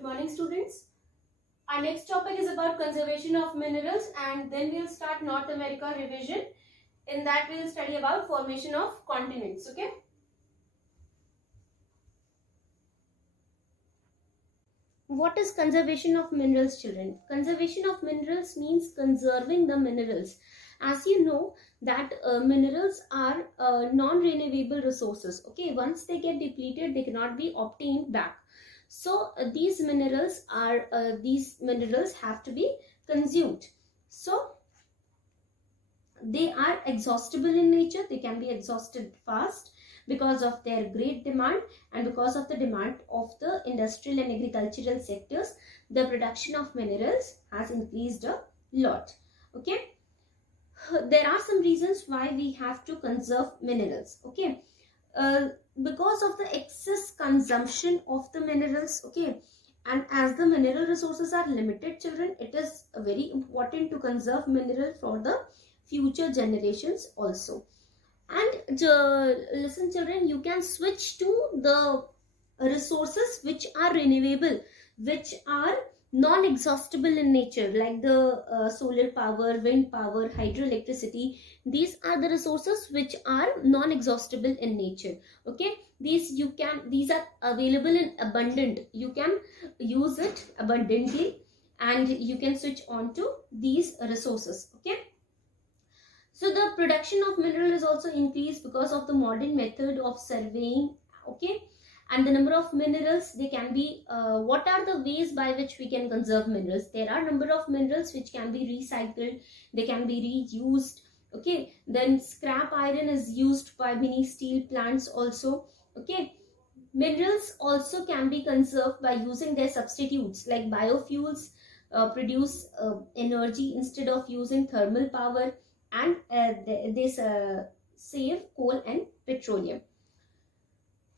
Good morning, students. Our next topic is about conservation of minerals, and then we'll start North America revision. In that, we'll study about formation of continents. Okay. What is conservation of minerals, children? Conservation of minerals means conserving the minerals. As you know that minerals are non-renewable resources. Okay, once they get depleted, they cannot be obtained back. So these minerals have to be consumed. So they are exhaustible in nature. They can be exhausted fast because of their great demand, and because of the demand of the industrial and agricultural sectors, the production of minerals has increased a lot. Okay, there are some reasons why we have to conserve minerals. Okay, because of the excess consumption of the minerals. Okay, and as the mineral resources are limited, children, it is very important to conserve minerals for the future generations also. And listen, children, you can switch to the resources which are renewable, which are non-exhaustible in nature, like the solar power, wind power, hydroelectricity. These are the resources which are non-exhaustible in nature. Okay, these are available in abundant. You can use it abundantly, and you can switch on to these resources. Okay. So the production of mineral is also increased because of the modern method of surveying. Okay, and the number of minerals, they can be, what are the ways by which we can conserve minerals? There are number of minerals which can be recycled, they can be reused. Okay, then scrap iron is used by many steel plants also. Okay, minerals also can be conserved by using their substitutes, like biofuels produce energy instead of using thermal power, and they save coal and petroleum.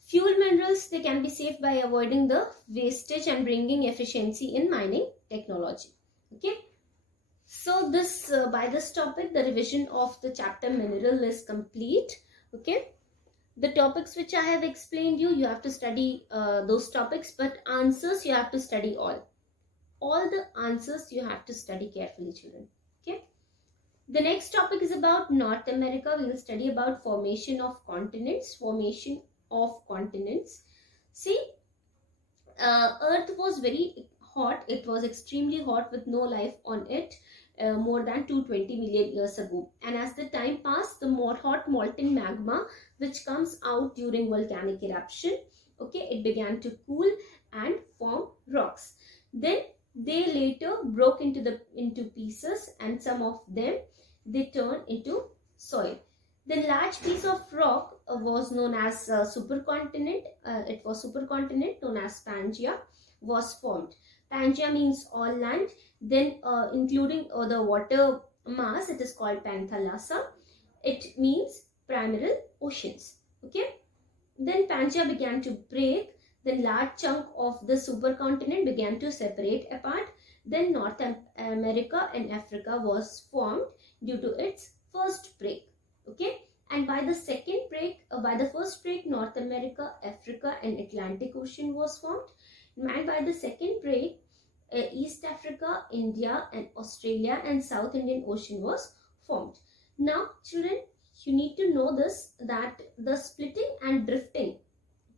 Fuel minerals, they can be saved by avoiding the wastage and bringing efficiency in mining technology. Okay, so this by this topic, the revision of the chapter mineral is complete. Okay, the topics which I have explained you have to study those topics, but answers you have to study all the answers you have to study carefully, children. Okay, the next topic is about North America. We will study about formation of continents. See, Earth was very hot. It was extremely hot with no life on it more than 220 million years ago. And as the time passed, the more hot molten magma which comes out during volcanic eruption, okay, it began to cool and form rocks. Then they later broke into pieces, and some of them they turned into soil. The large piece of rock was known as supercontinent. It was supercontinent known as Pangaea was formed. Pangaea means all land. Then including the water mass, it is called Panthalassa. It means primordial oceans. Okay. Then Pangaea began to break. Then large chunk of the supercontinent began to separate apart. Then North America and Africa was formed due to its first break. Okay, and by the first break, North America, Africa and Atlantic Ocean was formed. And by the second break, East Africa, India and Australia and South Indian Ocean was formed. Now, children, you need to know this, that the splitting and drifting,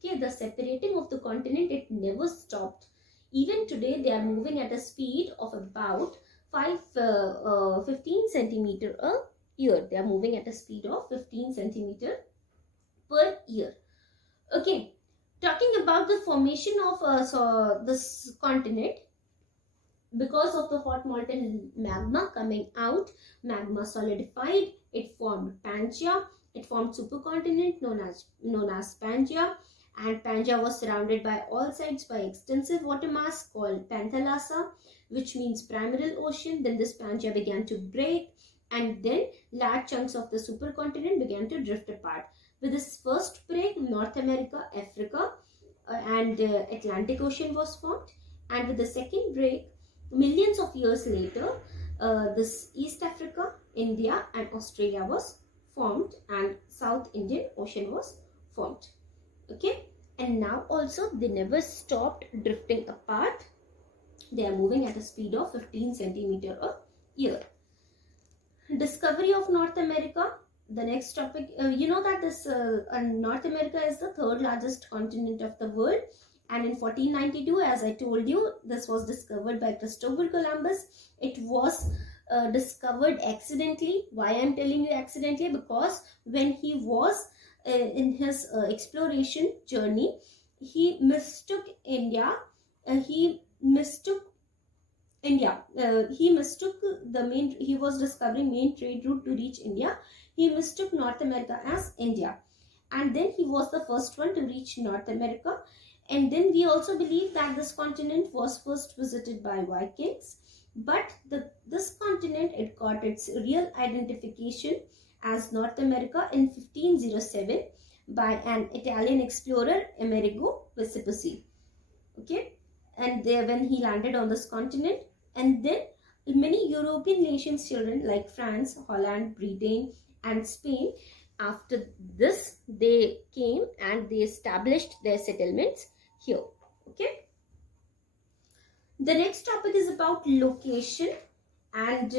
okay, the separating of the continent, it never stopped. Even today, they are moving at a speed of about 15 centimeter a year. They are moving at a speed of 15 centimeter per year. Okay, talking about the formation of this continent, because of the hot molten magma coming out, magma solidified. It formed Pangaea. It formed supercontinent known as Pangaea. And Pangaea was surrounded by all sides by extensive water mass called Panthalassa, which means primordial ocean. Then this Pangaea began to break, and then large chunks of the supercontinent began to drift apart. With this first break, North America, Africa and Atlantic Ocean was formed. And with the second break, millions of years later, this East Africa, India and Australia was formed, and South Indian Ocean was formed. Okay, and now also they never stopped drifting apart. They are moving at a speed of 15 centimeter a year. Discovery of North America. The next topic, you know that this North America is the third largest continent of the world, and in 1492, as I told you, this was discovered by Christopher Columbus. It was discovered accidentally. Why I'm telling you accidentally? Because when he was in his exploration journey, he mistook India. He mistook the main, he was discovering main trade route to reach India. He mistook North America as India. And then he was the first one to reach North America. And then we also believe that this continent was first visited by Vikings. But this continent, it got its real identification as North America in 1507 by an Italian explorer, Amerigo Vespucci. Okay. And there, when he landed on this continent, and then many European nations' children like France, Holland, Britain, and Spain, after this, they came and they established their settlements here. Okay. The next topic is about location, and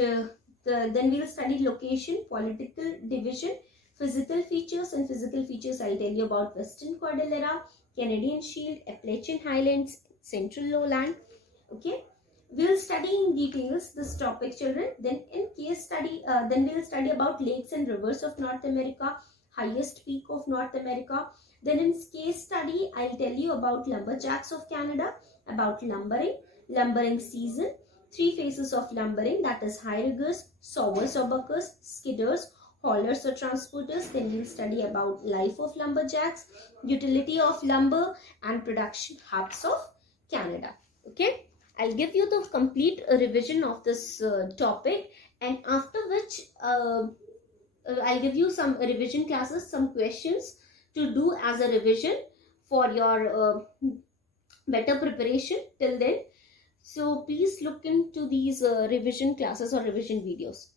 then we will study location, political division, physical features. And physical features, I'll tell you about Western Cordillera, Canadian Shield, Appalachian Highlands, Central Lowland. Okay, we will study in details this topic, children. Then in case study, then we will study about lakes and rivers of North America, highest peak of North America. Then in case study, I'll tell you about lumberjacks of Canada, about lumbering season, 3 phases of lumbering, that is high riggers, sawers or buckers, skidders, haulers or transporters. Then we'll study about life of lumberjacks, utility of lumber, and production hubs of Canada. Okay, I'll give you the complete revision of this topic, and after which I'll give you some revision classes, some questions to do as a revision for your better preparation till then. So please look into these revision classes or revision videos.